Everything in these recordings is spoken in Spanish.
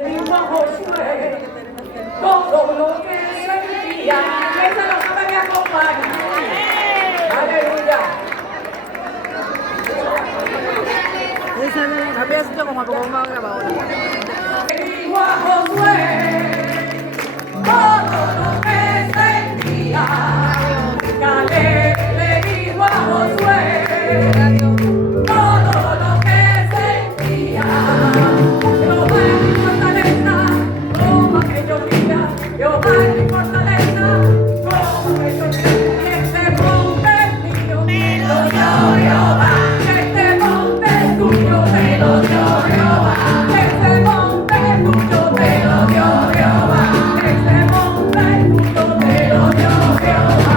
Dijo a Josué todo lo que sentía. Esa lo sabe me acompaña. Aleluya. Había sido como va a grabar ahora. Dijo a Josué todo lo que sentía. Caleb le dijo a Josué todo lo que sentía. Jehová es mi fortaleza, como aquellos días. Jehová es mi fortaleza, como aquellos días. Este monte es mío, me lo dio Jehová. Este monte es tuyo, me lo dio Jehová. Este monte es tuyo, me lo dio Jehová. Este monte es tuyo, me lo dio Jehová.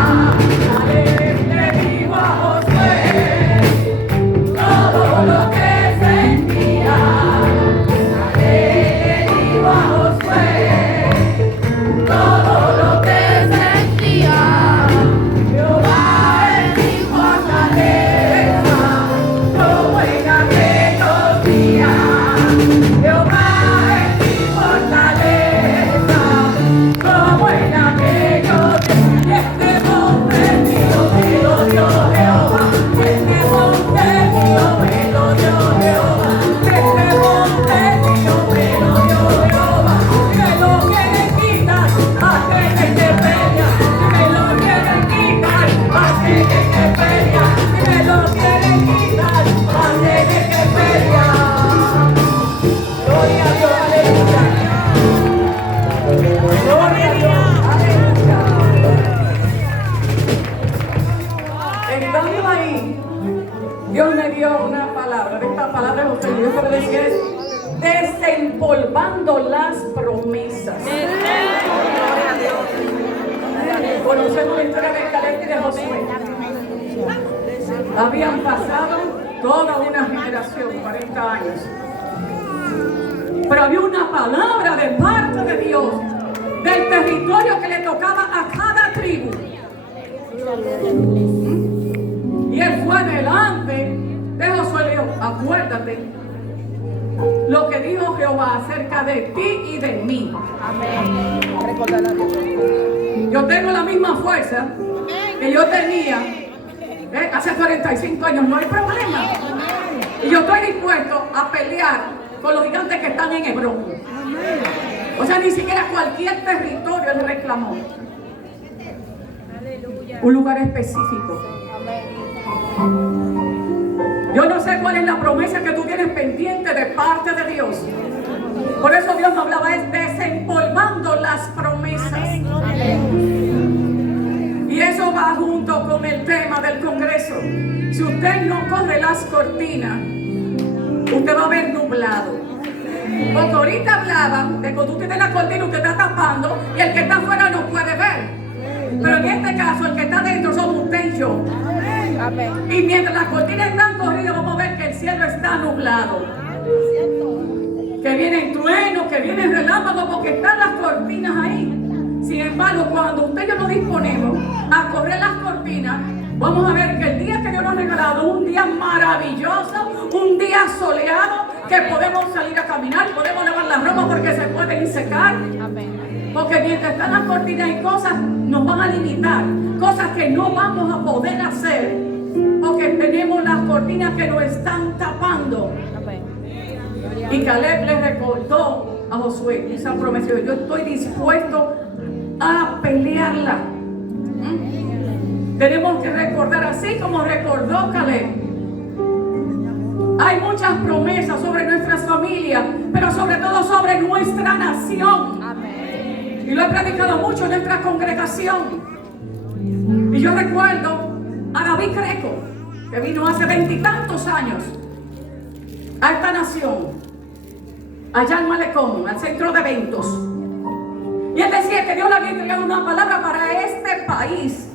Caleb le dijo a Josué todo lo que sentía. Caleb le dijo a Josué todo lo que sentía. Jehová es mi fortaleza, como en aquellos días. Jehová es mi fortaleza, como en aquellos días. Este monte es mío, me lo dio Jehová. Este monte es mío, me lo dio Jehová. Este monte es mío, me lo dio Jehová. Me lo quieren quitar, hacen que pelea. Me lo quieren quitar, hacen que pelea. Me lo quieren quitar, hacen que pelea. Gloria a Dios, aleluya. Gloria a Dios, aleluya. Estando ahí, Dios me dio una palabra. Esta palabra lo que Dios quiere decir es desempolvando las promesas. Conocemos la historia de Caleb y de Josué. Habían pasado toda una generación, 40 años. Pero había una palabra de parte de Dios del territorio que le tocaba a cada tribu. Y él fue delante de Josué y le dijo: acuérdate lo que dijo Jehová acerca de ti y de mí. Yo tengo la misma fuerza que yo tenía hace 45 años, no hay problema. Y yo estoy dispuesto a pelear con los gigantes que están en Hebrón. O sea, ni siquiera cualquier territorio le reclamó. Un lugar específico. Yo no sé cuál es la promesa que tú tienes pendiente de parte de Dios. Por eso Dios me hablaba es desempolvando las promesas. Y eso va junto con el tema del Congreso. Si usted no corre las cortinas, usted va a ver nublado. Porque ahorita hablaba de cuando usted tiene la cortina, usted está tapando y el que está afuera no puede ver. Pero en este caso, el que está dentro somos usted y yo. Y mientras las cortinas están corridas, vamos a ver que el cielo está nublado. Que vienen truenos, que vienen relámpagos, porque están las cortinas ahí. Sin embargo, cuando usted y yo nos disponemos a correr las cortinas, vamos a ver que el día que Dios nos ha regalado, un día maravilloso, un día soleado, que podemos salir a caminar, podemos lavar las ropas porque se pueden secar. Porque mientras están las cortinas hay cosas nos van a limitar, cosas que no vamos a poder hacer, porque tenemos las cortinas que nos están tapando. Y Caleb le recordó a Josué esa promesa: yo estoy dispuesto a pelearla. Tenemos que recordar, así como recordó Caleb. Hay muchas promesas sobre nuestras familias, pero sobre todo sobre nuestra nación. Y lo he predicado mucho en nuestra congregación. Y yo recuerdo a David Greco, que vino hace 20 y tantos años a esta nación, allá en Malecón, al centro de eventos. Y él decía que Dios le había entregado una palabra para este país.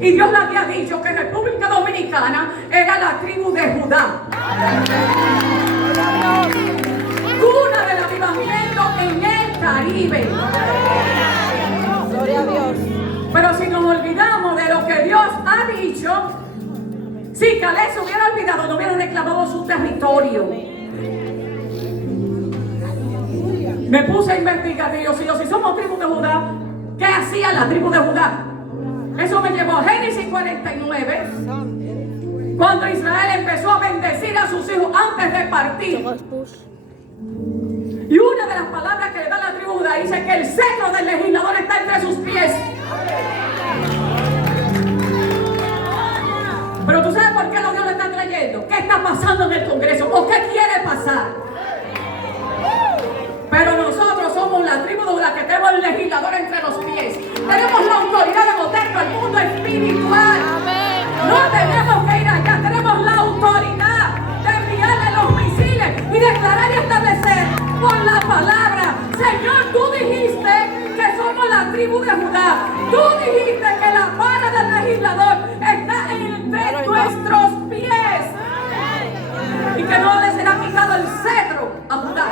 Y Dios le había dicho que República Dominicana era la tribu de Judá. Cuna del avivamiento en el Caribe. Gloria a Dios. Pero si nos olvidamos de lo que Dios ha dicho, si Caleb se hubiera olvidado, no hubiera reclamado su territorio. Me puse a investigar, Dios mío, si somos tribu de Judá, ¿qué hacía la tribu de Judá? Eso me llevó a Génesis 49, cuando Israel empezó a bendecir a sus hijos antes de partir. Y una de las palabras que le da la tribu de Judá dice que el cetro del legislador está entre sus pies. Pero tú sabes por qué Dios lo está trayendo. ¿Qué está pasando en el Congreso? ¿O qué quiere pasar? Pero nosotros somos la tribu de Judá que tenemos el legislador entre los pies. Tenemos la autoridad de votar al mundo espiritual. No tenemos que ir allá. Tenemos la autoridad de enviarle los misiles y declarar y establecer por la palabra. Señor, tú dijiste que somos la tribu de Judá. Tú dijiste que la vara del legislador está entre nuestros pies. Y que no le será quitado el cetro a Judá.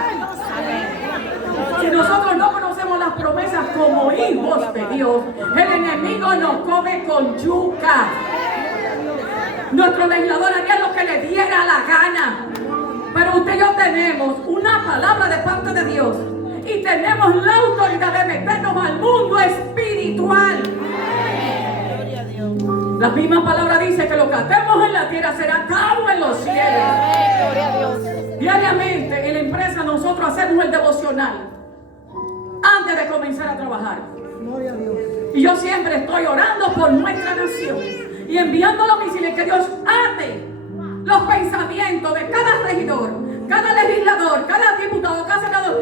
Si nosotros no conocemos las promesas como hijos de Dios, el enemigo nos come con yuca. Nuestro legislador haría lo que le diera la gana. Pero usted y yo tenemos una palabra de parte de Dios. Y tenemos la autoridad de meternos al mundo espiritual. La misma palabra dice que lo que atemos en la tierra será atado en los cielos. Diariamente en la empresa nosotros hacemos el devocional antes de comenzar a trabajar. Y yo siempre estoy orando por nuestra nación y enviando los misiles que Dios ate los pensamientos de cada regidor, cada legislador, cada diputado, cada senador,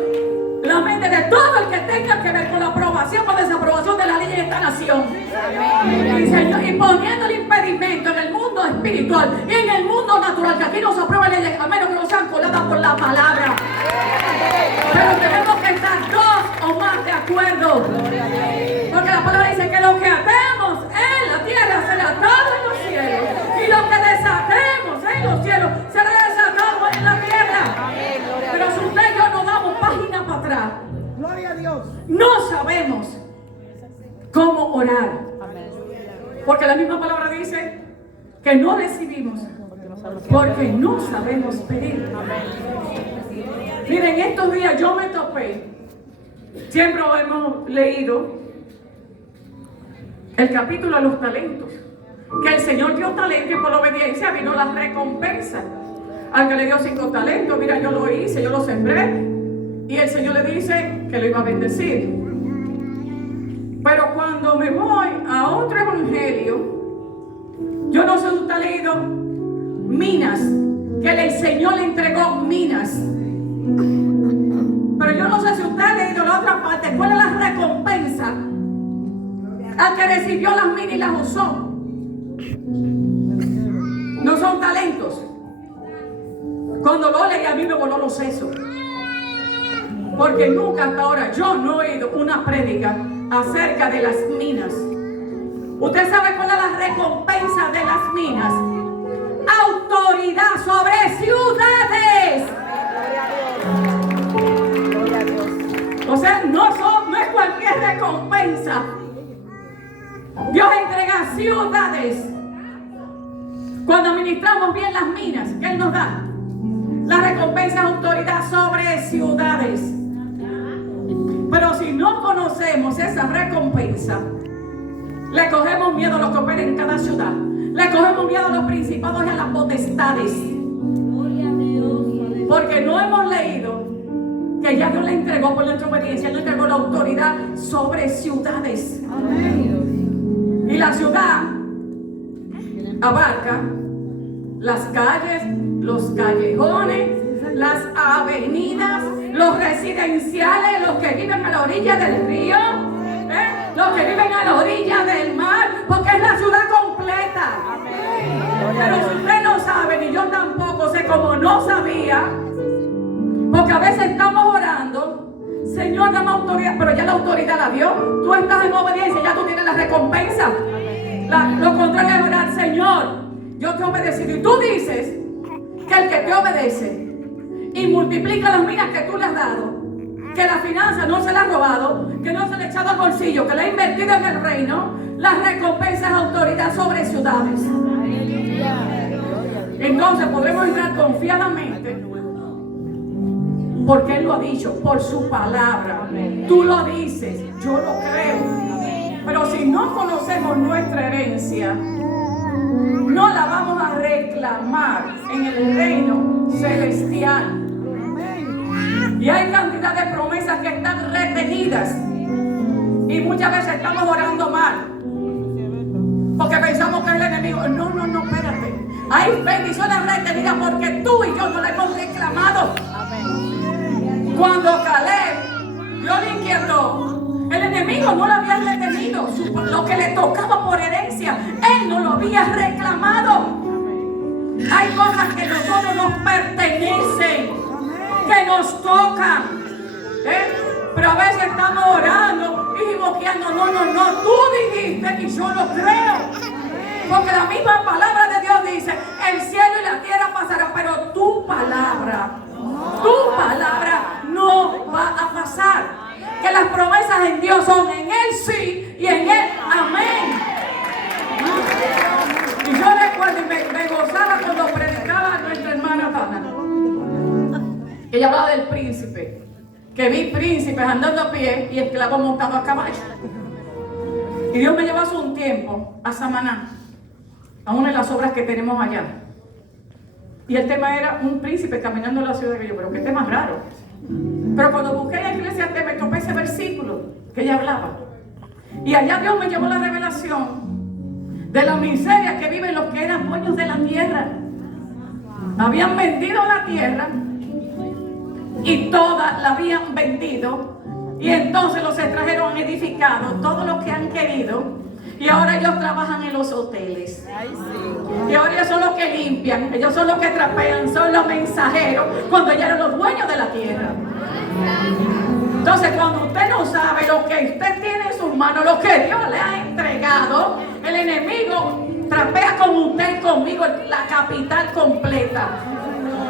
la mente de todo el que tenga que ver con la aprobación o desaprobación de la ley en esta nación. Y poniendo el impedimento en el mundo espiritual y en el mundo natural, que aquí no se aprueba leyes a menos que no sean coladas por la palabra. Pero tenemos que estar dos o más de acuerdo. Porque la palabra dice que lo que atemos en la tierra será atado en los cielos. Y lo que desatemos en los cielos será desatado en la tierra. Pero si usted y yo no damos página para atrás, Gloria a Dios. no sabemos cómo orar. Porque la misma palabra dice que no recibimos porque no sabemos pedir. Miren, estos días yo me topé, siempre hemos leído el capítulo de los talentos, que el Señor dio talento y por la obediencia vino la recompensa. Al que le dio 5 talentos, mira, yo lo hice, yo lo sembré, y el Señor le dice que lo iba a bendecir. Pero cuando me voy a otro evangelio, yo no sé si usted ha leído minas, que el Señor le entregó minas. Pero yo no sé si usted ha leído la otra parte, cuál es la recompensa al que recibió las minas y las usó. No son talentos. Cuando lo leí a mí me voló los sesos. Porque nunca hasta ahora yo no he oído una prédica acerca de las minas. ¿Usted sabe cuál es la recompensa de las minas? Autoridad sobre ciudades. O sea, no es cualquier recompensa. Dios entrega ciudades. Cuando administramos bien las minas, ¿qué Él nos da? La recompensa es autoridad sobre ciudades. Pero si no conocemos esa recompensa, le cogemos miedo a los que operan en cada ciudad. Le cogemos miedo a los principados y a las potestades. Porque no hemos leído que ya Dios le entregó por nuestra obediencia, Él le entregó la autoridad sobre ciudades. Y la ciudad abarca las calles, los callejones, las avenidas, los residenciales, los que viven a la orilla del río, los que viven a la orilla del mar, porque es la ciudad completa. Pero si usted no sabe, ni yo tampoco sé cómo no sabía, porque a veces estamos orando, Señor, dame autoridad, pero ya la autoridad la dio. Tú estás en obediencia, ya tú tienes la recompensa. Lo contrario es orar, Señor, yo te he obedecido. Y tú dices que el que te obedece y multiplica las minas que tú le has dado, que la finanza no se la ha robado, que no se le ha echado al bolsillo, que le ha invertido en el reino, la recompensa es autoridad sobre ciudades. Entonces podremos entrar confiadamente Porque Él lo ha dicho, por su palabra. Tú lo dices, yo lo creo. Pero si no conocemos nuestra herencia, no la vamos a reclamar en el reino celestial. Y hay cantidad de promesas que están retenidas. Y muchas veces estamos orando mal. Porque pensamos que es el enemigo. No, espérate. Hay bendiciones retenidas porque tú y yo no las hemos reclamado. Cuando Caleb Dios le inquietó, el enemigo no lo había retenido. Lo que le tocaba por herencia, él no lo había reclamado. Hay cosas que a nosotros nos pertenecen, que nos tocan. Pero a veces estamos orando y boqueando. No, tú dijiste y yo lo creo. Porque la misma palabra de Dios dice, el cielo y la tierra pasarán, pero tu palabra no va a pasar. Que las promesas en Dios son en Él sí y en Él amén. Y yo recuerdo y me gozaba cuando predicaba a nuestra hermana Tana. Ella hablaba del príncipe. Que vi príncipes andando a pie y esclavos montados a caballo. Y Dios me llevó hace un tiempo a Samaná, a una de las obras que tenemos allá. Y el tema era un príncipe caminando en la ciudad de Bello. Pero qué tema raro. Pero cuando busqué en la iglesia me topé ese versículo que ella hablaba. Y allá Dios me llevó la revelación de la miseria que viven los que eran dueños de la tierra. Habían vendido la tierra y toda la habían vendido. Y entonces los extranjeros han edificado todo lo que han querido. Y ahora ellos trabajan en los hoteles. Y ahora ellos son los que limpian, ellos son los que trapean, son los mensajeros, cuando ellos eran los dueños de la tierra. Entonces, cuando usted no sabe lo que usted tiene en sus manos, lo que Dios le ha entregado, el enemigo trapea con usted y conmigo la capital completa.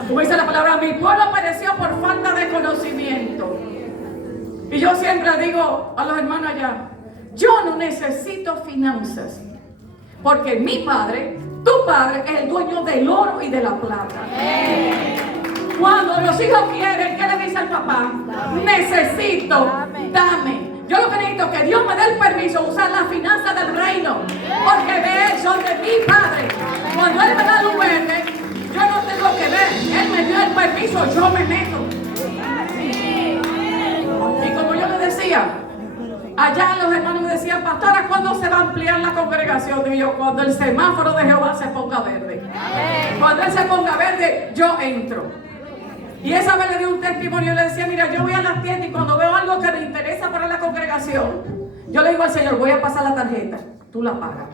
Como dice la palabra, mi pueblo pereció por falta de conocimiento. Y yo siempre digo a los hermanos allá, yo no necesito finanzas, porque mi padre, tu padre, es el dueño del oro y de la plata. Cuando los hijos quieren, ¿qué le dice al papá? Necesito, dame. Yo lo que necesito es que Dios me dé el permiso de usar las finanzas del reino, porque de Él son de mi padre. Cuando Él me da luz verde, yo no tengo que ver. Él me dio el permiso, yo me meto. Y como yo le decía, allá los hermanos me decían, pastora, ¿cuándo se va a ampliar la congregación? Y yo, cuando el semáforo de Jehová se ponga verde. Cuando Él se ponga verde, yo entro. Y esa vez le di un testimonio y le decía, mira, yo voy a la tienda y cuando veo algo que me interesa para la congregación, yo le digo al Señor, voy a pasar la tarjeta, tú la pagas,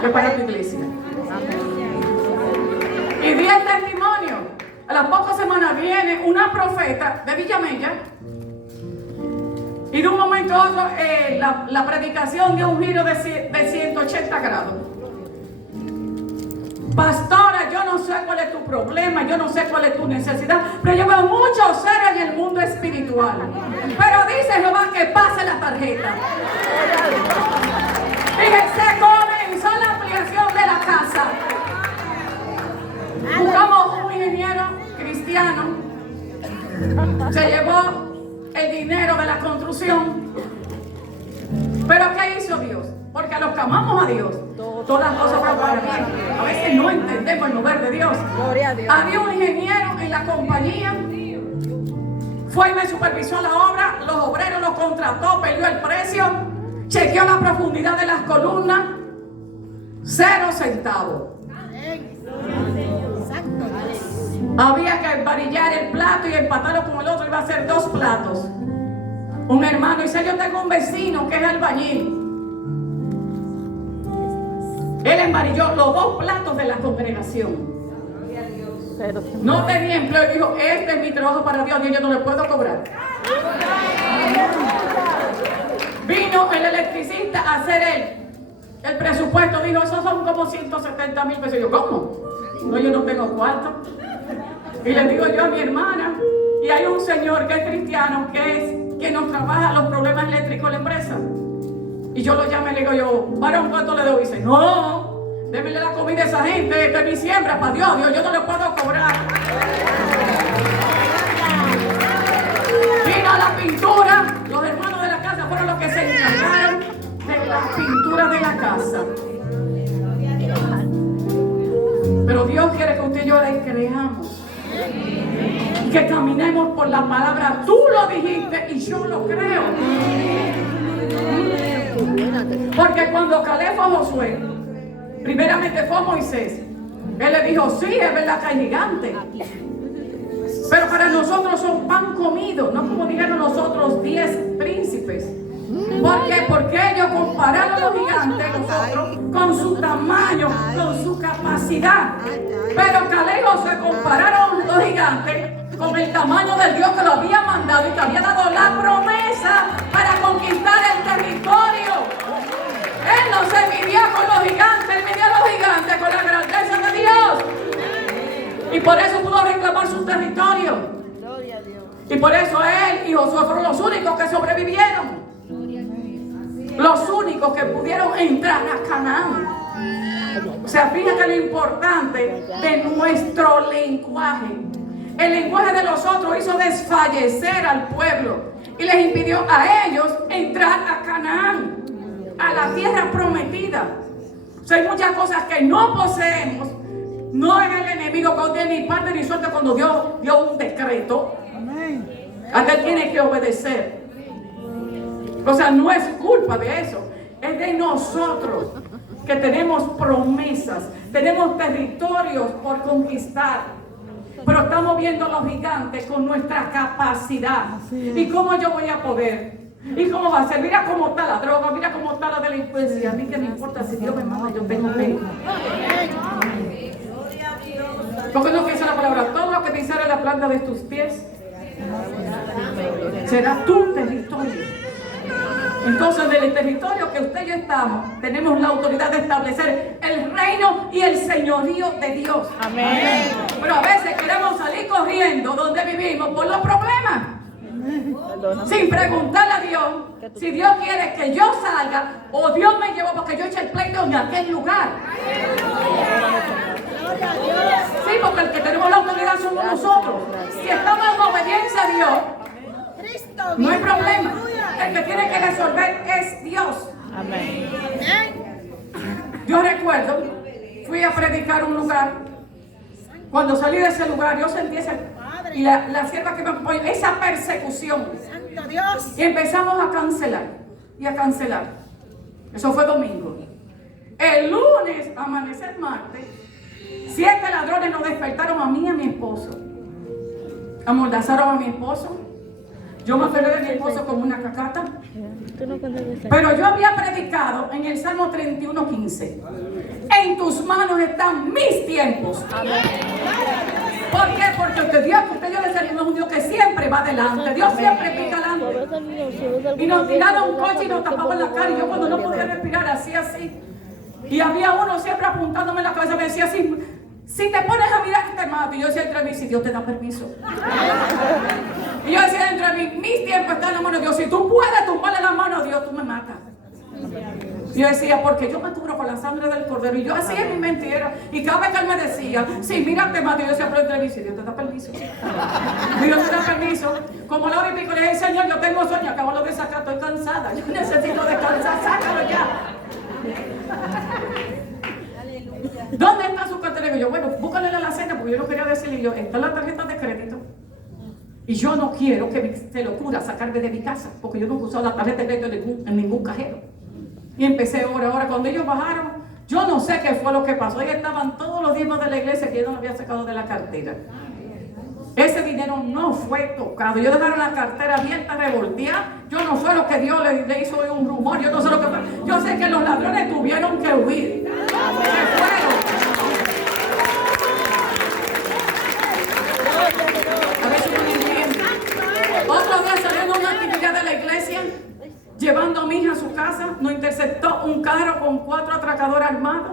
que para tu iglesia. Y di el testimonio. A las pocas semanas viene una profeta de Villamella. Y de un momento a otro, la predicación dio un giro de 180 grados. Pastora, yo no sé cuál es tu problema, yo no sé cuál es tu necesidad, pero yo veo muchos seres en el mundo espiritual. Pero dice Jehová que pase la tarjeta. Fíjense, comenzó la ampliación de la casa. Buscamos un ingeniero cristiano. Se llevó el dinero de la construcción. Pero ¿qué hizo Dios? Porque a los que amamos a Dios, todas las cosas van para bien. A veces no entendemos el mover de Dios. Había un ingeniero en la compañía. Fue y me supervisó la obra. Los obreros los contrató, perdió el precio. Chequeó la profundidad de las columnas. 0 centavos. Había que varillar el plato y empatarlo con el otro. Iba a ser 2 platos. Un hermano dice, yo tengo un vecino que es albañil. Él embarilló los 2 platos de la congregación. No tenía empleo y dijo, este es mi trabajo para Dios y yo no le puedo cobrar. Vino el electricista a hacer el presupuesto. Dijo, esos son como 170,000 pesos. Y yo, ¿cómo? No, yo no tengo cuarto. Y le digo yo a mi hermana, y hay un señor que es cristiano, que nos trabaja los problemas eléctricos de la empresa. Y yo lo llamé y le digo yo, varón, ¿cuánto le doy? Y dice, no, démele la comida a esa gente, esta es mi siembra para Dios, yo no le puedo cobrar. pintura, los hermanos de la casa fueron los que se encargaron de la pintura de la casa. Pero Dios quiere que usted y yo le creamos. Que caminemos por la palabra. Tú lo dijiste y yo lo creo. Porque cuando Caleb fue a Josué, primeramente fue a Moisés. Él le dijo, sí, es verdad que hay gigantes. Pero para nosotros son pan comido, no como dijeron nosotros 10 príncipes. ¿Por qué? Porque ellos compararon los gigantes, nosotros, con su tamaño, con su capacidad. Pero Caleb y Josué compararon los gigantes con el tamaño del Dios que lo había mandado y que había dado la promesa para conquistar el territorio. Él no se midía con los gigantes, él midía a los gigantes con la grandeza de Dios. Y por eso pudo reclamar su territorio. Y por eso él y Josué fueron los únicos que sobrevivieron. Los únicos que pudieron entrar a Canaán. O sea, fíjate lo importante de nuestro lenguaje. El lenguaje de los otros hizo desfallecer al pueblo y les impidió a ellos entrar a Canaán, a la tierra prometida. O sea, hay muchas cosas que no poseemos. No es el enemigo que tiene ni parte ni suerte cuando Dios dio un decreto. Hasta él tiene que obedecer. O sea, no es culpa de eso. Es de nosotros que tenemos promesas, tenemos territorios por conquistar. Pero estamos viendo los gigantes con nuestra capacidad. ¿Y cómo yo voy a poder? ¿Y cómo va a ser? Mira cómo está la droga, mira cómo está la delincuencia. A mí que me importa si Dios me manda, yo tengo fe. Porque es lo que dice la palabra. Todo lo que te hiciera la planta de tus pies será tu territorio. Entonces, en el territorio que usted y yo estamos, tenemos la autoridad de establecer el reino y el señorío de Dios. Amén. Pero a veces queremos salir corriendo donde vivimos por los problemas. Sin preguntarle a Dios si Dios quiere que yo salga o Dios me llevó porque yo eché el pleito en aquel lugar. Sí, porque el que tenemos la autoridad somos nosotros. Si estamos en obediencia a Dios, no hay problema. El que tiene que resolver es Dios. Amén. Yo recuerdo, fui a predicar un lugar. Cuando salí de ese lugar, yo sentí y la sierva que me acompañó, esa persecución. Y empezamos a cancelar y a cancelar. Eso fue domingo. El lunes, amanecer martes, 7 ladrones nos despertaron a mí y a mi esposo. Amordazaron a mi esposo. Yo me aferré de mi esposo como una cacata. Pero yo había predicado en el Salmo 31:15. En tus manos están mis tiempos. ¿Por qué? Porque usted y yo le servimos a un Dios que siempre va adelante. Dios siempre pica adelante. Y nos tiraron un coche y nos tapaban la cara. Y yo cuando no podía respirar, hacía así. Y había uno siempre apuntándome en la cabeza. Me decía así, si te pones a mirar, te mato. Y yo decía entre mí, si Dios te da permiso. Y yo decía entre mí, mis tiempos están en la mano de Dios. Si tú puedes tumbarle la mano a Dios, tú me matas. Y yo decía, porque yo me cubro con la sangre del cordero. Y yo hacía en mi mentira. Y cada vez que él me decía, sí, mira, te mato. Y yo decía, pero entre mí, si Dios te da permiso. Dios te da permiso. Como la hora y pico le dije, Señor, yo tengo sueño, acabo de sacar, estoy cansada. Yo necesito descansar, sácalo ya. ¿Dónde está su cartera? Y yo, bueno, búscale la cena, porque yo no quería decirle. Y yo, está la tarjeta de crédito. Y yo no quiero que se le ocurra sacarme de mi casa, porque yo no he usado la tarjeta de crédito en ningún cajero. Y empecé ahora, cuando ellos bajaron, yo no sé qué fue lo que pasó. Ellos estaban todos los diezmos de la iglesia que yo no había sacado de la cartera. Ese dinero no fue tocado. Ellos dejaron la cartera abierta, revolteada. Yo no sé lo que Dios le hizo un rumor. Yo no sé lo que fue. Yo sé que los ladrones tuvieron que huir. Se fueron. A ver si no me entienden. Otro día saliendo a una actividad de la iglesia, llevando a mi hija a su casa, nos interceptó un carro con 4 atracadores armados.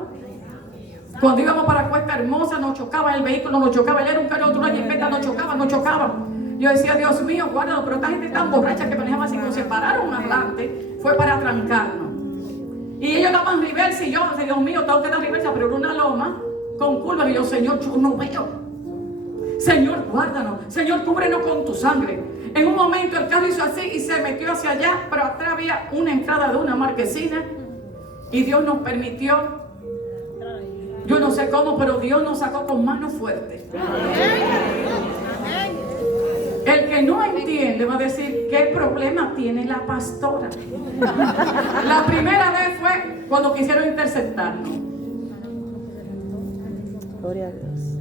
Cuando íbamos para Cuesta Hermosa, nos chocaba el vehículo, nos chocaba, él era un carro, otro jipeta, nos chocaba. Yo decía, Dios mío, guárdalo, pero esta gente tan borracha que manejaba así, cuando se pararon adelante, fue para trancarnos. Y ellos daban reversa y yo, Dios mío, tengo que dar reversa, pero era una loma con curva. Y yo, Señor, yo no veo. Señor, guárdanos. Señor, cúbrenos con tu sangre. En un momento el carro hizo así y se metió hacia allá, pero atrás había una entrada de una marquesina y Dios nos permitió. Yo no sé cómo, pero Dios nos sacó con mano fuerte. El que no entiende va a decir, ¿qué problema tiene la pastora? La primera vez fue cuando quisieron interceptarnos. Gloria a Dios.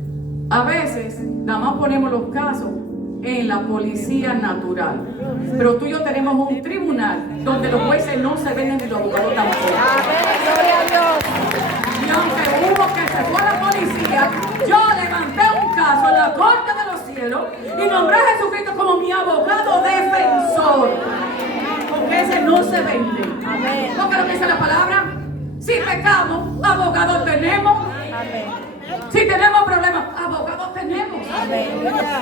A veces, nada más ponemos los casos en la policía natural. Pero tú y yo tenemos un tribunal donde los jueces no se venden ni los abogados tampoco. Amén. Gloria a Dios. Y aunque hubo que se fue a la policía, yo levanté un caso en la corte de los cielos y nombré a Jesucristo como mi abogado defensor. Porque ese no se vende. Amén. Porque lo que dice la palabra, si pecamos, abogados tenemos. Amén. Si tenemos problemas, abogados tenemos. Amén.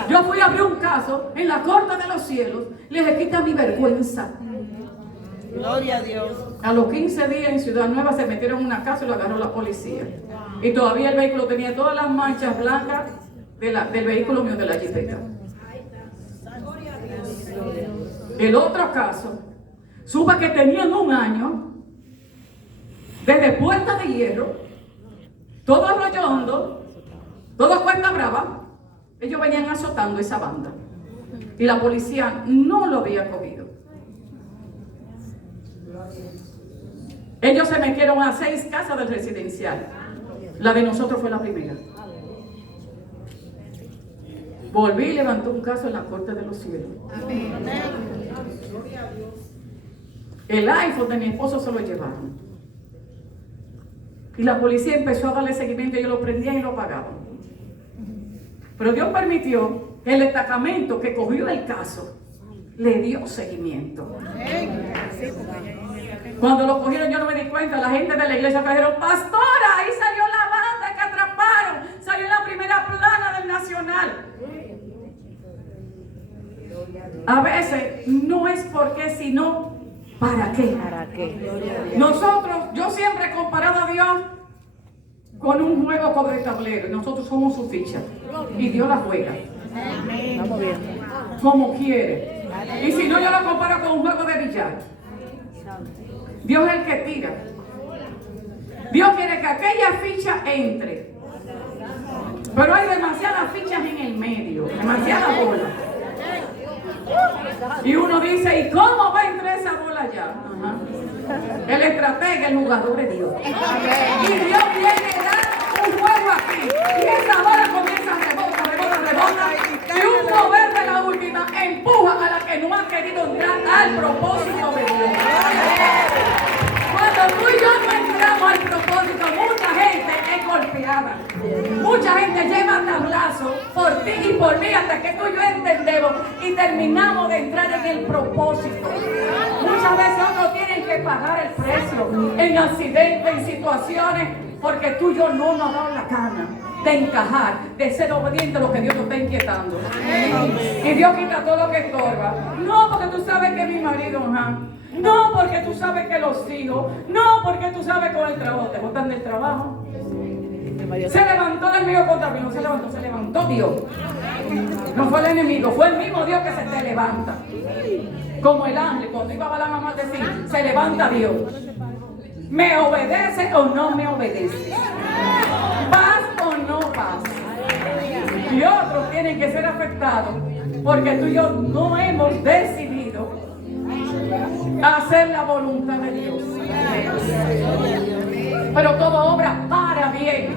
Yo fui a abrir un caso en la corte de los cielos, les quita mi vergüenza. Gloria a Dios. A los 15 días en Ciudad Nueva se metieron en una casa y lo agarró la policía. Y todavía el vehículo tenía todas las manchas blancas del vehículo mío, de la jipeta. El otro caso, supe que tenían un año desde Puerta de Hierro, todo Arroyo Hondo, todo Cuesta Brava. Ellos venían azotando esa banda y la policía no lo había cogido. Ellos se metieron a 6 casas del residencial. La de nosotros fue la primera. Volví y levanté un caso en la corte de los cielos. El iPhone de mi esposo se lo llevaron. Y la policía empezó a darle seguimiento y ellos lo prendían y lo pagaban. Pero Dios permitió que el destacamento que cogió el caso le dio seguimiento. Cuando lo cogieron yo no me di cuenta, la gente de la iglesia trajeron, pastora, ahí salió la banda que atraparon, salió en la primera plana del Nacional. A veces no es porque, sino ¿para qué? ¿Para qué? Nosotros, yo siempre he comparado a Dios con un juego sobre el tablero, y nosotros somos su ficha, y Dios la juega Vamos bien. como quiere. Y si no, yo lo comparo con un juego de billar. Dios es el que tira. Dios quiere que aquella ficha entre. Pero hay demasiadas fichas en el medio, demasiadas bolas. Y uno dice, ¿y cómo va a entrar esa bola allá? Ajá. El estratega, el jugador es Dios. Y Dios viene a dar un juego aquí. Y esa bola comienza a rebota. Y un mover de la última empuja a la que no ha querido entrar al propósito de Dios. Cuando tú y yo no entramos al propósito, mucha gente es golpeada. Mucha gente lleva tablazo por ti y por mí hasta que tú y yo entendemos y terminamos de entrar en el propósito. Muchas veces otros tienen que pagar el precio en accidentes, en situaciones, porque tú y yo no nos damos la gana de encajar, de ser obediente a lo que Dios nos está inquietando. Y Dios quita todo lo que estorba. No porque tú sabes que es mi marido, no porque tú sabes que los hijos, no porque tú sabes con el trabajo, te botan del trabajo. Se levantó el enemigo contra mí, no se levantó, se levantó Dios. No fue el enemigo, fue el mismo Dios que se te levanta. Como el ángel, cuando iba a la mamá a decir, se levanta Dios. ¿Me obedece o no me obedece? ¿Paz o no paz? Y otros tienen que ser afectados porque tú y yo no hemos decidido hacer la voluntad de Dios. Pero todo obra para bien.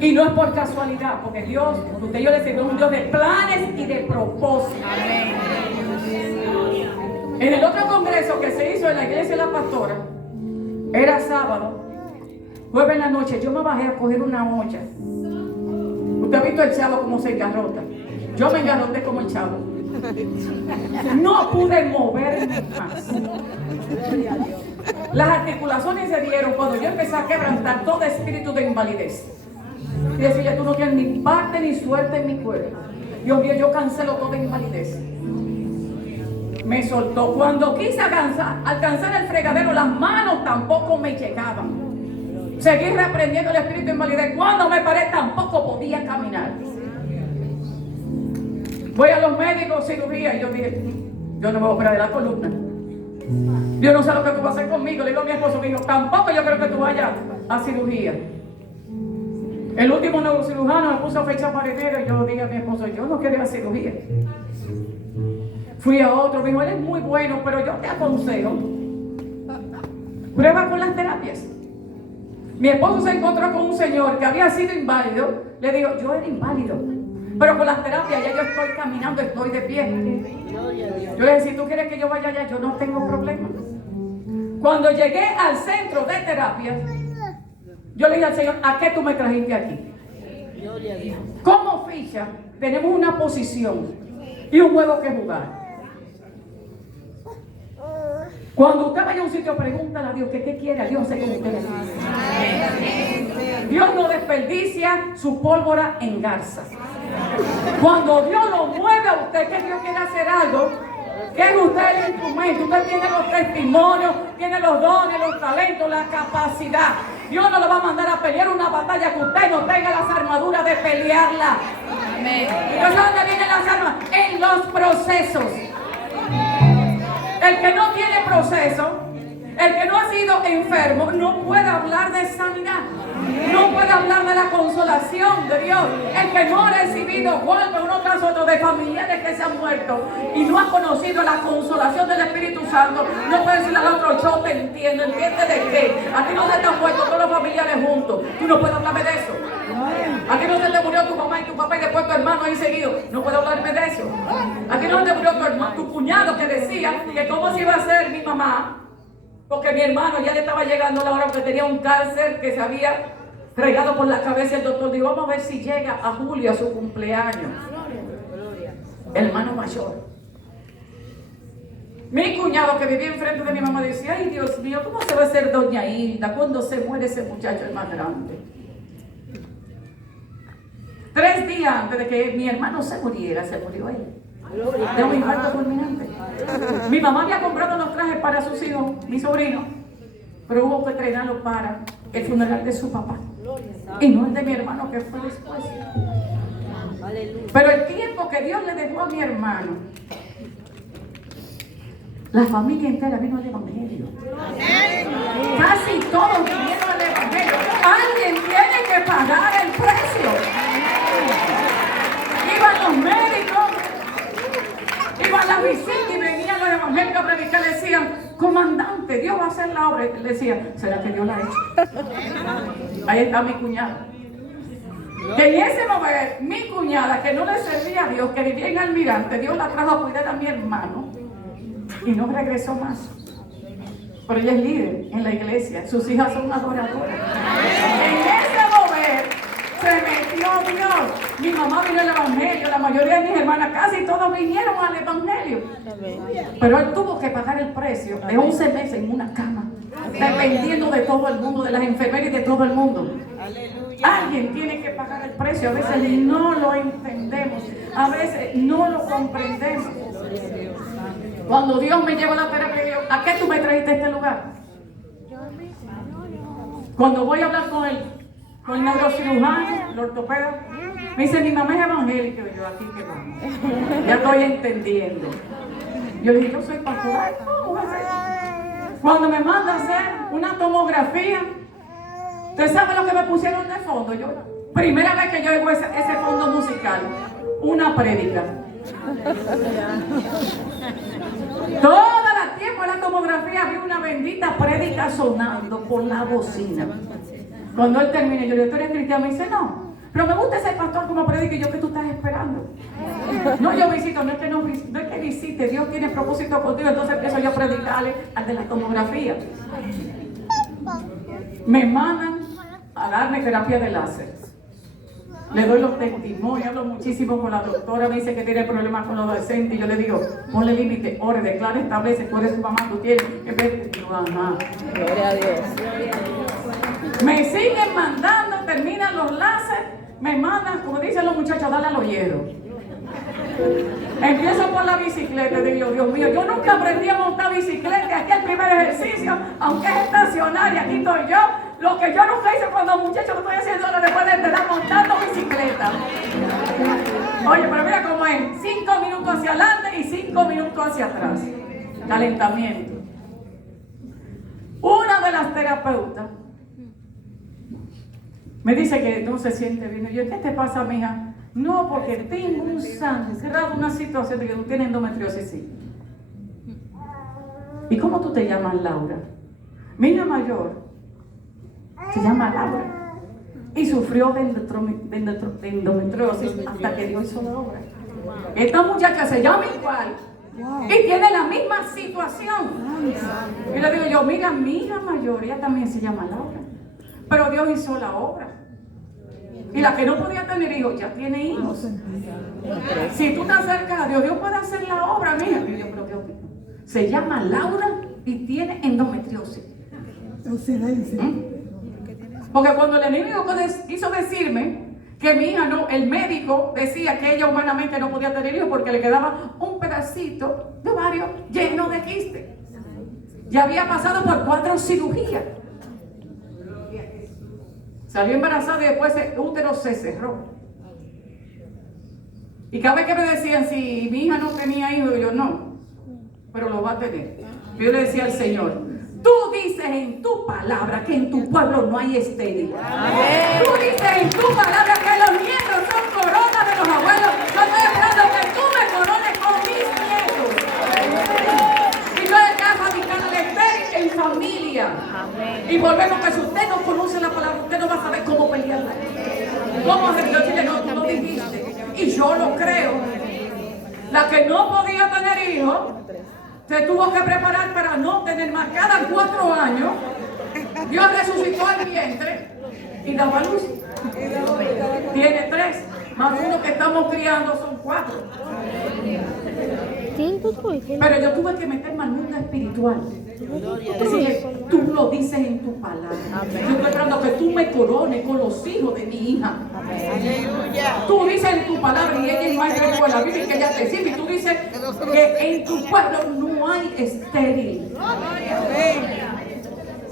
Y no es por casualidad, porque Dios, usted y yo le servimos un Dios de planes y de propósitos. En el otro congreso que se hizo en la iglesia de la pastora, era sábado, jueves en la noche, yo me bajé a coger una olla. Usted ha visto el chavo como se engarrota. Yo me engarroté como el chavo. No pude moverme más. Las articulaciones se dieron cuando yo empecé a quebrantar todo espíritu de invalidez. Y decía, tú no tienes ni parte ni suerte en mi cuerpo. Dios mío, yo cancelo toda invalidez. Me soltó. Cuando quise alcanzar el fregadero, las manos tampoco me llegaban. Seguí reprendiendo el espíritu de invalidez. Cuando me paré, tampoco podía caminar. Voy a los médicos, cirugía, y yo dije, yo no me voy a operar de la columna. Yo no sé lo que tú vas a hacer conmigo. Le digo a mi esposo, me dijo, tampoco yo creo que tú vayas a cirugía. El último neurocirujano me puso fecha para enero y yo dije a mi esposo, yo no quiero ir a cirugía. Fui a otro, me dijo, él es muy bueno, pero yo te aconsejo, prueba con las terapias. Mi esposo se encontró con un señor que había sido inválido. Le digo, yo era inválido, pero con las terapias ya yo estoy caminando, estoy de pie. Yo le dije, si tú quieres que yo vaya allá, yo no tengo problema. Cuando llegué al centro de terapias, yo le dije al Señor, ¿a qué tú me trajiste aquí? Como ficha, tenemos una posición y un juego que jugar. Cuando usted vaya a un sitio, pregúntale a Dios que qué quiere. A Dios hace como usted le dice. Dios no desperdicia su pólvora en garza. Cuando Dios lo mueve a usted, que Dios quiere hacer algo, que es usted el instrumento. Usted tiene los testimonios, tiene los dones, los talentos, la capacidad. Dios no lo va a mandar a pelear una batalla que usted no tenga las armaduras de pelearla. Amén. Entonces, ¿dónde vienen las armas? En los procesos. El que no tiene proceso, el que no ha sido enfermo, no puede hablar de sanidad. No puede hablar de la consolación de Dios. El que no ha recibido golpes uno tras otro de familiares que se han muerto y no ha conocido la consolación del Espíritu Santo, no puede decirle al otro, yo te entiendo. ¿Entiende de qué? A ti no se te han muerto todos los familiares juntos. Tú no puedes hablarme de eso. A ti no se te murió tu mamá y tu papá y después tu hermano ahí seguido. No puedo hablarme de eso. A ti no se te murió tu hermano, tu cuñado que decía que cómo se iba a hacer mi mamá, porque mi hermano ya le estaba llegando la hora porque tenía un cáncer que se había regado por la cabeza. El doctor dijo, vamos a ver si llega a julio a su cumpleaños. El hermano mayor. Mi cuñado que vivía enfrente de mi mamá decía, ay Dios mío, ¿cómo se va a hacer doña Hilda cuando se muere ese muchacho el más grande? 3 días antes de que mi hermano se muriera, se murió él. De un infarto fulminante. Mi mamá había comprado unos trajes para sus hijos, mi sobrino, pero hubo que entrenarlo para el funeral de su papá y no el de mi hermano, que fue después. Pero el tiempo que Dios le dejó a mi hermano, la familia entera vino al evangelio. Casi todos vinieron al evangelio. Alguien tiene que pagar el precio. Iban los médicos, iban las visitas y venían los evangélicos a predicar. Le decían, comandante, Dios va a hacer la obra. Y le decía, ¿será que Dios la ha hecho? Ahí está mi cuñada. Que en ese momento, mi cuñada, que no le servía a Dios, que vivía en Almirante, Dios la trajo a cuidar a mi hermano y no regresó más. Pero ella es líder en la iglesia, sus hijas son adoradoras. En ese momento se metió Dios. Mi mamá vino al evangelio, la mayoría de mis hermanas, casi todos vinieron al evangelio. Pero él tuvo que pagar el precio de 11 meses en una cama, dependiendo de todo el mundo, de las enfermeras y de todo el mundo. Alguien tiene que pagar el precio. A veces no lo entendemos, a veces no lo comprendemos. Cuando Dios me lleva a la terapia, yo, ¿a qué tú me trajiste a este lugar? Cuando voy a hablar con el neurocirujano, el ortopeda, me dice, mi mamá es evangélica. Y yo, aquí que vamos. Ya estoy entendiendo. Yo le dije, yo soy pastoral. Cuando me manda a hacer una tomografía, ¿usted sabe lo que me pusieron de fondo? Yo, primera vez que yo oigo ese fondo musical, una prédica. Toda la tiempo en la tomografía había una bendita prédica sonando por la bocina. Cuando él termina, yo le digo, ¿tú eres cristiano? Me dice, no, pero me gusta ese pastor como predica. Y yo, ¿qué tú estás esperando? No, yo visito, no es que visite, Dios tiene propósito contigo. Entonces empiezo yo a predicarle al de la tomografía. Me mandan a darme terapia de láser. Le doy los testimonios, hablo muchísimo con la doctora, me dice que tiene problemas con los adolescentes y yo le digo, ponle límite, ore, declara, establece, tú eres su mamá, tú tienes que ver. Ajá. Gloria a Dios. Me siguen mandando, terminan los láser, me mandan, como dicen los muchachos, dale a los hierros. Empiezo por la bicicleta, digo, Dios mío, yo nunca aprendí a montar bicicleta, aquí el primer ejercicio, aunque es estacionaria, aquí estoy yo. Lo que yo nunca hice cuando muchacho lo estoy haciendo ahora después de estar montando bicicleta. Oye, pero mira cómo es. 5 minutos hacia adelante y 5 minutos hacia atrás. Calentamiento. Una de las terapeutas me dice que no se siente bien. Y yo, ¿qué te pasa, mija? No, porque tengo un sangrado, una situación de que tú tienes endometriosis. Sí. ¿Y cómo tú te llamas, Laura? Mi hija mayor se llama Laura y sufrió de endometriosis hasta que Dios hizo la obra. Esta muchacha se llama igual y tiene la misma situación. Y le digo yo, mira, mi hija mayor, ella también se llama Laura, pero Dios hizo la obra. Y la que no podía tener hijos, ya tiene hijos. Si tú te acercas a Dios, Dios puede hacer la obra, mija. Y yo, pero Dios mío, se llama Laura y tiene endometriosis. Porque cuando el enemigo quiso decirme que mi hija no, el médico decía que ella humanamente no podía tener hijos porque le quedaba un pedacito de ovario lleno de quiste. Ya había pasado por 4 cirugías. Salió embarazada y después el útero se cerró. Y cada vez que me decían si mi hija no tenía hijos, yo no, pero lo va a tener. Yo le decía al Señor, tú dices en tu palabra que en tu pueblo no hay estéril. Tú dices en tu palabra que los nietos son coronas de los abuelos. Yo estoy esperando que tú me corones con mis nietos. Y yo en casa fabricando el estéril en familia. Y volvemos que si usted no conoce la palabra, usted no va a saber cómo pelearla. ¿Cómo decirle no? Tú lo dijiste. Y yo lo creo. La que no podía tener hijos se tuvo que preparar para no tener más. Cada 4 años Dios resucitó el vientre y daba luz. Tiene 3, más uno que estamos criando son 4. Pero yo tuve que meterme al mundo espiritual. Decirle, tú lo dices en tu palabra. Yo estoy esperando que tú me corones con los hijos de mi hija. Tú dices en tu palabra, y ella es maestra de la Biblia, que ella te sirve, y tú dices que en tu pueblo no hay estéril.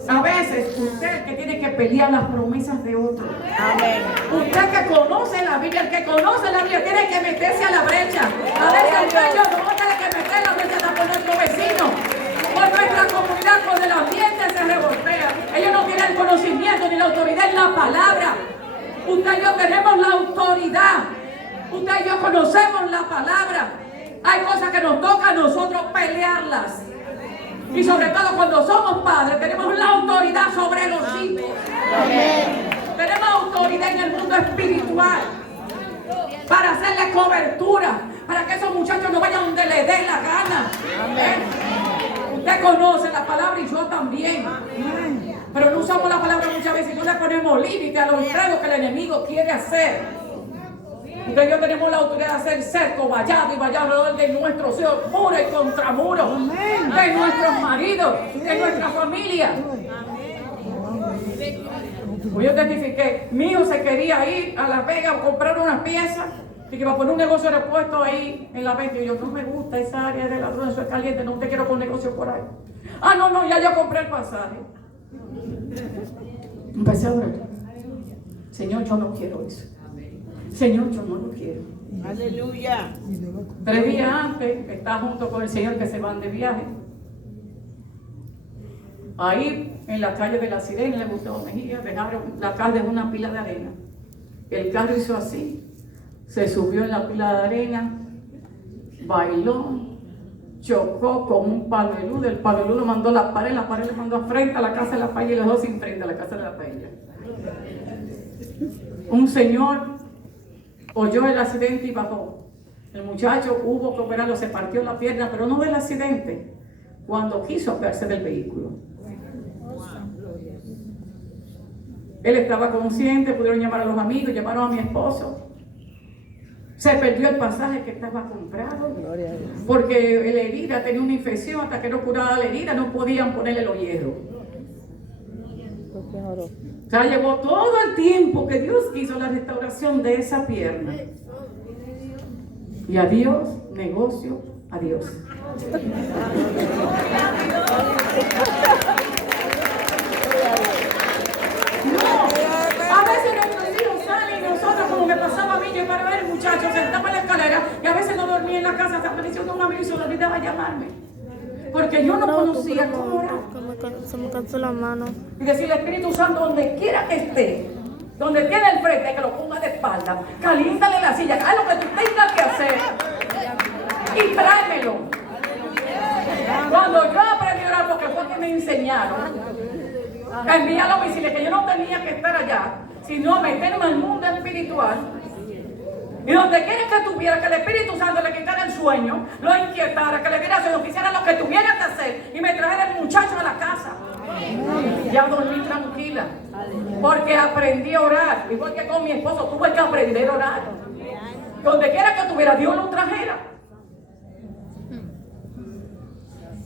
A veces usted que tiene que pelear las promesas de otros. Usted que conoce la Biblia, el que conoce la Biblia tiene que meterse a la brecha. A veces yo no voy a tener que meter la brecha por nuestro vecino, por nuestra comunidad, cuando el ambiente se revoltea. Ellos no tienen el conocimiento ni la autoridad en la palabra. Usted y yo tenemos la autoridad. Usted y yo conocemos la palabra. Hay cosas que nos toca a nosotros pelearlas. Y sobre todo cuando somos padres, tenemos la autoridad sobre los hijos. Tenemos autoridad en el mundo espiritual para hacerle cobertura, para que esos muchachos no vayan donde les dé la gana. Usted conoce la palabra y yo también. Pero no usamos la palabra muchas veces y no le ponemos límite a los estragos que el enemigo quiere hacer. Usted y yo tenemos la autoridad de hacer cerco, vallado y vallado de nuestros hijos, muro y contramuro, de nuestros maridos, de nuestra familia. Pues yo testifiqué, mi hijo se quería ir a La Vega a comprar unas piezas y que iba a poner un negocio de repuesto ahí en La Vega. Y yo, no me gusta esa área de la zona, eso es caliente, no te quiero poner negocio por ahí. Ah, no, ya yo compré el pasaje. Empecé a orar. Señor, yo no quiero eso. Señor, yo no lo quiero. Aleluya. 3 días antes, está junto con el Señor que se van de viaje. Ahí, en la calle de la Sirena, le Gustavo Mejía, dejaron la calle de una pila de arena. El carro hizo así, se subió en la pila de arena, bailó, chocó con un palo de luz. El palo de luz lo mandó a la pared le mandó a frente a la casa de la paella y los dos sin frente a la casa de la paella. Un señor oyó el accidente y bajó. El muchacho hubo que operarlo, se partió la pierna, pero no del accidente, cuando quiso apearse del vehículo. Él estaba consciente, pudieron llamar a los amigos, llamaron a mi esposo. Se perdió el pasaje que estaba comprado, porque la herida tenía una infección, hasta que no curaba la herida no podían ponerle los hierros. O sea, llevó todo el tiempo que Dios hizo la restauración de esa pierna. Y adiós, negocio, adiós. No, a veces nuestros hijos salen y nosotros, como me pasaba a mí, yo para ver el muchacho sentado en la que yo no conocía cómo orar. Se me cansó la mano. Y decirle, Espíritu Santo, donde quiera que esté, donde tiene el frente, que lo ponga de espalda, caliéntale la silla, haz lo que tú tengas que hacer y tráemelo. Cuando yo aprendí a orar, porque fue que me enseñaron, enviar a los misiles, que yo no tenía que estar allá, sino meterme al mundo espiritual. Y donde quiera que estuviera, que el Espíritu Santo le quitara el sueño, lo inquietara, que le diera sueño, que hiciera lo que tuviera que hacer y me trajera el muchacho a la casa. Ya dormí tranquila, porque aprendí a orar. Igual que con mi esposo, tuve que aprender a orar. Donde quiera que estuviera, Dios lo trajera.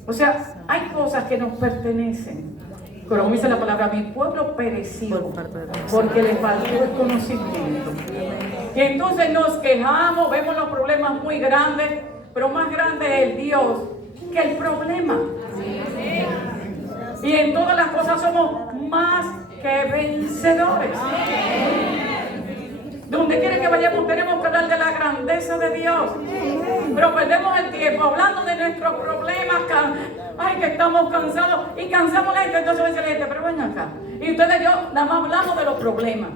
O sea, hay cosas que nos pertenecen. Pero como dice la palabra, mi pueblo pereció porque le faltó el conocimiento. Y entonces nos quejamos, vemos los problemas muy grandes, pero más grande es el Dios que el problema. Y en todas las cosas somos más que vencedores. Donde quiera que vayamos tenemos que hablar de la grandeza de Dios. Pero perdemos el tiempo hablando de nuestros problemas. Ay, que estamos cansados. Y cansamos la gente. Entonces dice la gente, pero ven acá. Y ustedes y yo nada más hablamos de los problemas.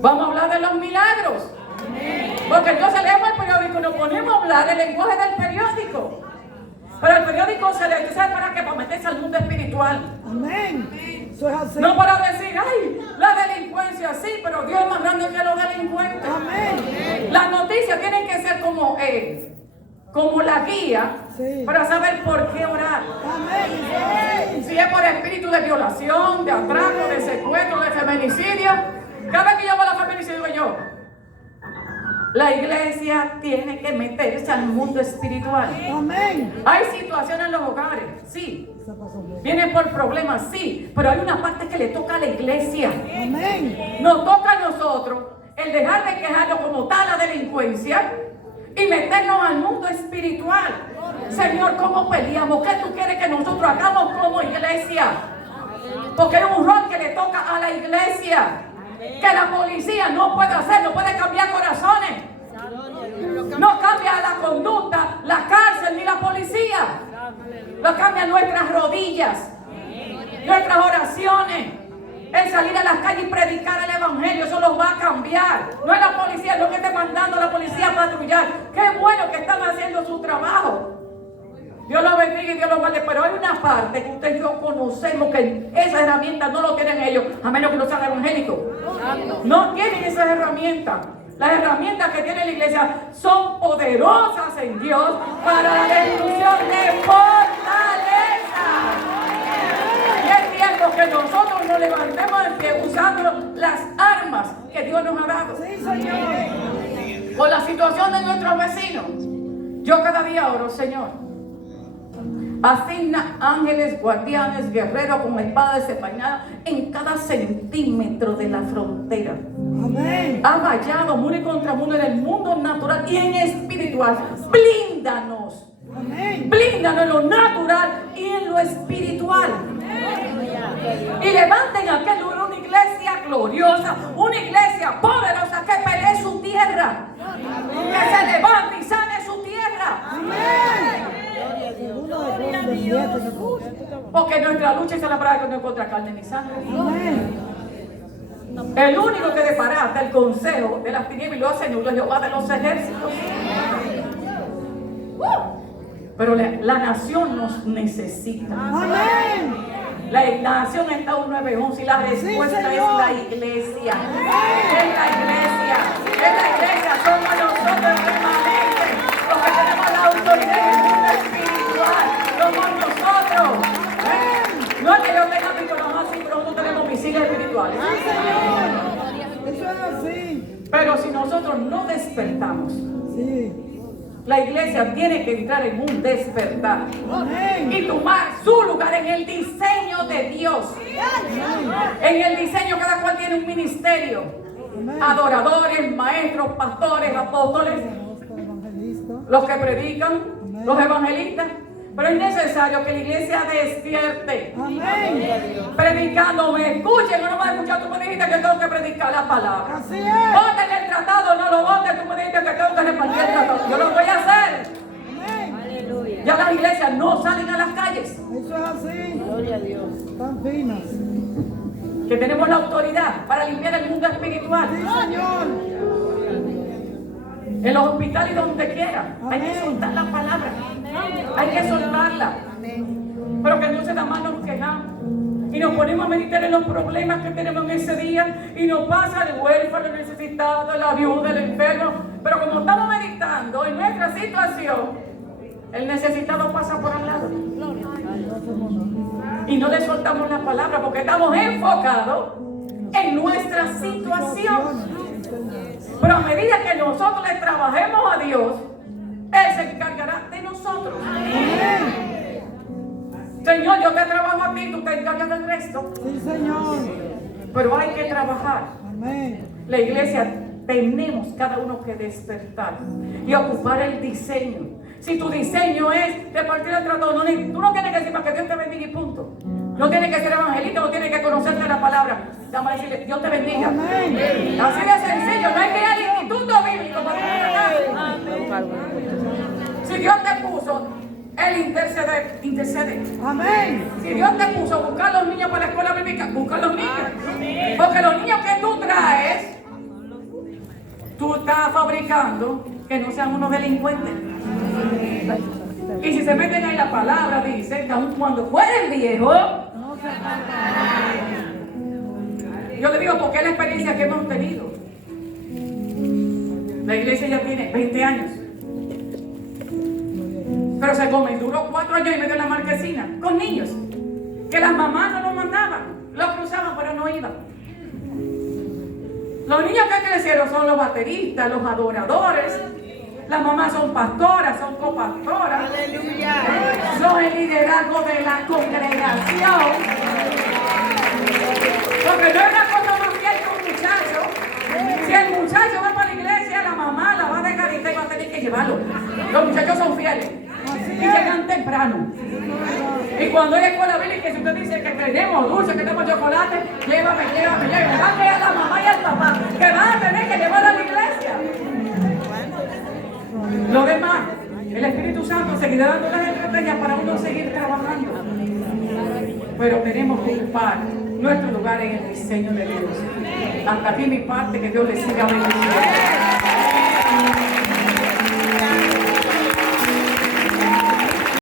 Vamos a hablar de los milagros. Porque entonces leemos el periódico y nos ponemos a hablar el lenguaje del periódico. Pero el periódico se lee, ¿sabe para qué? Para meterse al mundo espiritual. Amén. Eso es así. No para decir, ay, la delincuencia sí, pero Dios es más grande que los delincuentes. Amén. Las noticias tienen que ser como la guía, sí, para saber por qué orar. Amén. Si es por espíritu de violación, de atraco, de secuestro, de feminicidio. Cada vez que yo voy a la feminicidio, digo yo, la iglesia tiene que meterse al mundo espiritual. Amén. Hay situaciones en los hogares, sí. Vienen por problemas, sí. Pero hay una parte que le toca a la iglesia. Amén. Nos toca a nosotros el dejar de quejarnos como tal la delincuencia y meternos al mundo espiritual. Señor, ¿cómo peleamos? ¿Qué tú quieres que nosotros hagamos como iglesia? Porque es un rol que le toca a la iglesia. Que la policía no puede hacer, no puede cambiar corazones. No cambia la conducta, la cárcel ni la policía. Lo cambian nuestras rodillas, nuestras oraciones. El salir a las calles y predicar el evangelio, eso los va a cambiar. No es la policía, es lo que está mandando a la policía a patrullar. Qué bueno que están haciendo su trabajo. Dios los bendiga y Dios los guarde, pero hay una parte que usted y yo conocemos que esas herramientas no lo tienen ellos, a menos que no sean evangélicos. No tienen esas herramientas. Las herramientas que tiene la iglesia son poderosas en Dios para la destrucción de fortaleza. Y es tiempo que nosotros nos levantemos en pie usando las armas que Dios nos ha dado. Sí, Señor. Por la situación de nuestros vecinos, yo cada día oro, Señor, asigna ángeles, guardianes, guerreros con espadas desenvainadas en cada centímetro de la frontera. Amén. Ha vallado muro y contra muro en el mundo natural y en espiritual. Blíndanos. Amén. Blíndanos en lo natural y en lo espiritual. Y levanten aquel lugar una iglesia gloriosa, una iglesia poderosa que pelee su tierra. Que se levante y sane su tierra. Porque nuestra lucha es la palabra que no es contra carne ni sangre. El único que desbarata el consejo de las tinieblas y lo hace nulo es Jehová de los ejércitos. Pero la nación nos necesita. Amén. La nación está un 911 y la respuesta es la iglesia. Es la iglesia. Es la iglesia. Somos nosotros el remanente. Los que tenemos la autoridad en el mundo espiritual. Somos nosotros. No es que yo tenga mi corazón así, pero nosotros tenemos misiles espirituales. Eso es así. Pero si nosotros no despertamos, Sí. la iglesia tiene que entrar en un despertar. Amén. Y tomar su lugar en el diseño de Dios. En el diseño cada cual tiene un ministerio. Amén. Adoradores, maestros, pastores, apóstoles, los que predican, los evangelistas. Pero es necesario que la iglesia despierte. Amén. Predicando, me escuchen, no me vas a escuchar. Tú me dijiste que tengo que predicar la palabra. Así es. Voten el tratado, no lo voten. Tú me dijiste que tengo que repartir el tratado. Yo lo voy a hacer. Amén. Ya las iglesias no salen a las calles. Eso es así. Gloria a Dios. Tan finas. Que tenemos la autoridad para limpiar el mundo espiritual. Sí, Señor. En los hospitales y donde quiera. Hay que soltar la palabra. Hay que soltarla. Pero que entonces nada más nos quejamos. Y nos ponemos a meditar en los problemas que tenemos en ese día. Y nos pasa el huérfano, el necesitado, la viuda, el enfermo. Pero como estamos meditando en nuestra situación, el necesitado pasa por al lado. Y no le soltamos la palabra porque estamos enfocados en nuestra situación. Pero a medida que nosotros le trabajemos a Dios, Él se encargará de nosotros. Señor, yo te trabajo a ti, tú te encargas del resto. Sí, Señor. Pero hay que trabajar. Amén. La iglesia tenemos cada uno que despertar y ocupar el diseño. Si tu diseño es repartir el trato, tú no tienes que decir para que Dios te bendiga y punto. No tienes que ser evangelista, no tienes que conocerte la palabra. Vamos a decirle, Dios te bendiga. Amén. Así de sencillo, no hay que ir al instituto bíblico para que si Dios te puso, Él intercede. Amén. Si Dios te puso a buscar a los niños para la escuela bíblica, busca a los niños. Porque los niños que tú traes, tú estás fabricando que no sean unos delincuentes. Y si se meten ahí la palabra, dice que aun cuando fueren viejos, yo le digo porque es la experiencia que hemos tenido. La iglesia ya tiene 20 años. Pero se come, duró 4 años y medio en la marquesina, con niños, que las mamás no los mandaban, los cruzaban pero no iban. Los niños que crecieron son los bateristas, los adoradores, las mamás son pastoras, son copastoras, Aleluya. son el liderazgo de la congregación. Porque no es una cosa más fiel que un muchacho. Si el muchacho va para la iglesia, la mamá la va a dejar y va a tener que llevarlo. Los muchachos son fieles y llegan temprano. Y cuando hay escuela bíblica, si usted dice que tenemos dulce, que tenemos chocolate, llévame. Dale a la mamá y al papá, que van a tener que llevar a la iglesia. Lo demás, el Espíritu Santo seguirá dando las estrategias para uno seguir trabajando. Pero tenemos que ocupar nuestro lugar en el diseño de Dios. Hasta aquí mi parte, que Dios les siga bendiciendo.